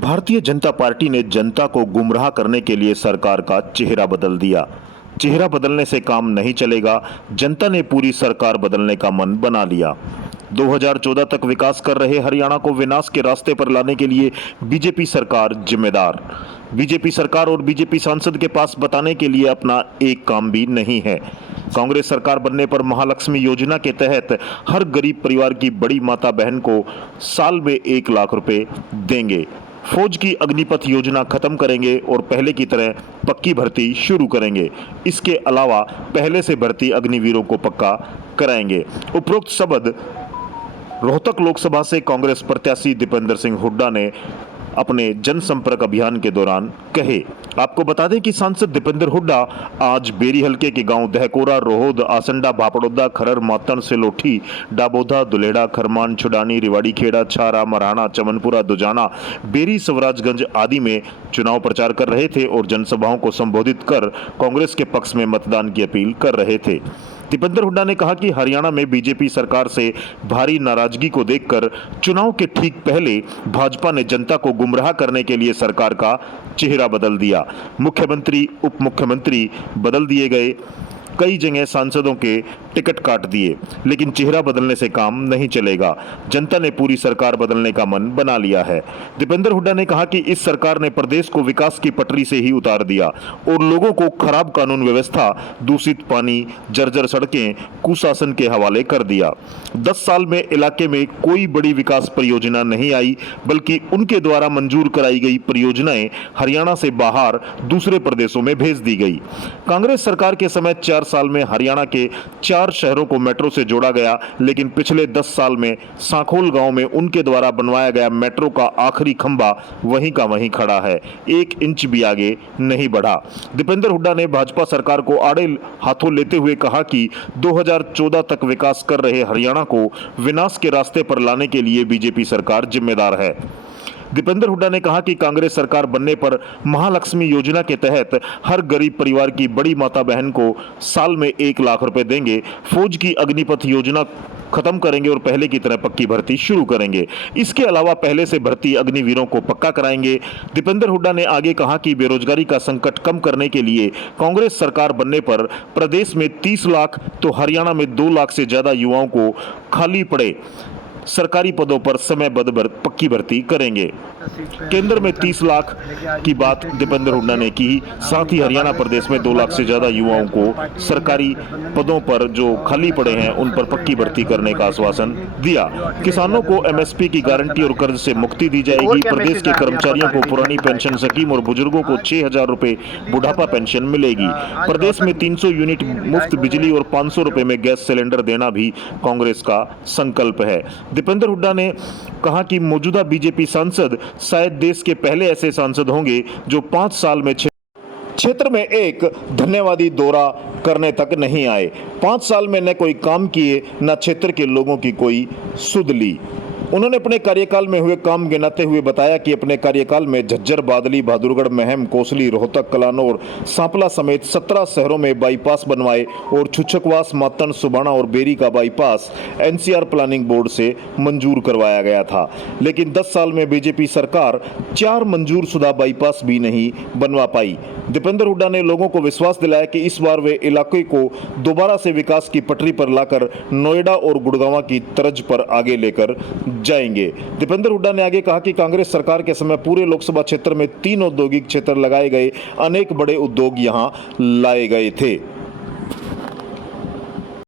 Bharatiya Janata party ने जनता को गुमराह करने के लिए सरकार का चेहरा बदल दिया। चेहरा बदलने से काम नहीं चलेगा। जनता ने पूरी सरकार बदलने का मन बना लिया। 2014 तक विकास कर रहे हरियाणा को विनाश के रास्ते पर लाने के लिए बीजेपी सरकार जिम्मेदार। बीजेपी सरकार और बीजेपी सांसद के पास बताने के लिए अपना एक काम भी नहीं है। कांग्रेस सरकार बनने पर महालक्ष्मी योजना के तहत हर गरीब परिवार की बड़ी माता बहन को साल में 1 लाख रुपए देंगे। फौज की अग्निपथ योजना खत्म करेंगे और पहले की तरह पक्की भर्ती शुरू करेंगे। इसके अलावा पहले से भर्ती अग्निवीरों को पक्का कराएंगे। उपरोक्त शब्द रोहतक लोकसभा से कांग्रेस प्रत्याशी दीपेंद्र सिंह हुड्डा ने अपने जनसंपर्क अभियान के दौरान कहे। आपको बता दें कि सांसद दीपेंद्र हुड्डा आज बेरी हल्के के गांव दहकोरा, रोहद, आसंडा, भापड़ोदा, खरर, मातन, सिलोठी, डाबोदा, दुलेड़ा, खरमान, छुडानी, रिवाड़ी खेड़ा, छारा, मरहाना, चमनपुरा, दुजाना, बेरी, स्वराजगंज आदि में चुनाव प्रचार कर रहे थे और जनसभाओं को संबोधित कर कांग्रेस के पक्ष में मतदान की अपील कर रहे थे। दीपेंद्र हुड्डा ने कहा कि हरियाणा में बीजेपी सरकार से भारी नाराजगी को देखकर चुनाव के ठीक पहले भाजपा ने जनता को गुमराह करने के लिए सरकार का चेहरा बदल दिया। मुख्यमंत्री, उप मुख्यमंत्री बदल दिए गए, कई जगह सांसदों के टिकट काट दिए, लेकिन चेहरा बदलने से काम नहीं चलेगा। जनता ने पूरी सरकार बदलने का मन बना लिया है। दीपेंद्र हुड्डा ने कहा कि इस सरकार ने प्रदेश को विकास की पटरी से ही उतार दिया और लोगों को खराब कानून व्यवस्था, दूषित पानी, जर्जर सड़कें, कुशासन के हवाले कर दिया। 10 साल में इलाके में कोई बड़ी विकास परियोजना नहीं आई, बल्कि उनके द्वारा मंजूर कराई गई परियोजनाएं हरियाणा से बाहर दूसरे प्रदेशों में भेज दी गई। कांग्रेस सरकार के समय 4 साल में हरियाणा के 4 शहरों को मेट्रो से जोड़ा गया, लेकिन पिछले 10 साल में सांखोल गांव में उनके द्वारा बनवाया गया मेट्रो का आखिरी खंभा वहीं का वहीं खड़ा है, 1 इंच भी आगे नहीं बढ़ा। दीपेंद्र हुड्डा ने भाजपा सरकार को आड़े हाथों लेते हुए कहा कि 2014 तक विकास कर रहे हरियाणा को विनाश के रास्ते पर लाने के लिए बीजेपी सरकार जिम्मेदार है। दीपेंद्र हुड्डा ने कहा कि कांग्रेस सरकार बनने पर महालक्ष्मी योजना के तहत हर गरीब परिवार की बड़ी माता बहन को साल में 1 लाख रुपए देंगे। फौज की अग्निपथ योजना खत्म करेंगे और पहले की तरह पक्की भर्ती शुरू करेंगे। इसके अलावा पहले से भर्ती अग्निवीरों को पक्का कराएंगे। दीपेंद्र हुड्डा ने आगे कहा कि बेरोजगारी का संकट कम करने के लिए कांग्रेस सरकार बनने पर प्रदेश में 30 लाख तो हरियाणा में 2 लाख से ज्यादा युवाओं को खाली पड़े सरकारी पदों पर समयबद्ध पक्की भर्ती करेंगे। केंद्र में 30 लाख की बात दीपेंद्र हुड्डा ने की। साथ ही हरियाणा प्रदेश में 2 लाख से ज्यादा युवाओं को सरकारी पदों पर जो खाली पड़े हैं उन पर पक्की भर्ती करने का आश्वासन दिया। किसानों को एमएसपी की गारंटी और कर्ज से मुक्ति दी जाएगी। प्रदेश के कर्मचारियों को पुरानी पेंशन स्कीम और बुजुर्गों को 6,000 रुपए बुढ़ापा पेंशन मिलेगी। प्रदेश में 300 यूनिट मुफ्त बिजली और 500 रुपए में गैस सिलेंडर देना भी कांग्रेस का संकल्प है। दीपेंद्र हुड्डा ने कहा कि मौजूदा बीजेपी सांसद शायद देश के पहले ऐसे सांसद होंगे जो 5 साल में क्षेत्र में एक धन्यवादी दौरा करने तक नहीं आए। 5 साल में न कोई काम किए, न क्षेत्र के लोगों की कोई सुध ली। उन्होंने अपने कार्यकाल में हुए काम गिनाते हुए बताया कि अपने कार्यकाल में झज्जर, बादली, बहादुरगढ़, महम, कोसली, रोहतक, कलानौर, सांपला समेत 17 शहरों में बाईपास बनवाए और छुछकवास, मातन, सुबाना और बेरी का बाईपास एनसीआर प्लानिंग बोर्ड से मंजूर करवाया गया था। लेकिन 10 साल में बीजेपी सरकार 4 मंजूर शुदा बाईपास भी नहीं बनवा पाई। दीपेंद्र हुड्डा ने लोगों को विश्वास दिलाया कि इस बार वे इलाके को दोबारा से विकास की पटरी पर लाकर नोएडा और गुड़गांव की तर्ज पर आगे लेकर जाएंगे। दीपेंद्र हुड्डा ने आगे कहा कि कांग्रेस सरकार के समय पूरे लोकसभा क्षेत्र में 3 औद्योगिक क्षेत्र लगाए गए, अनेक बड़े उद्योग यहां लाए गए थे।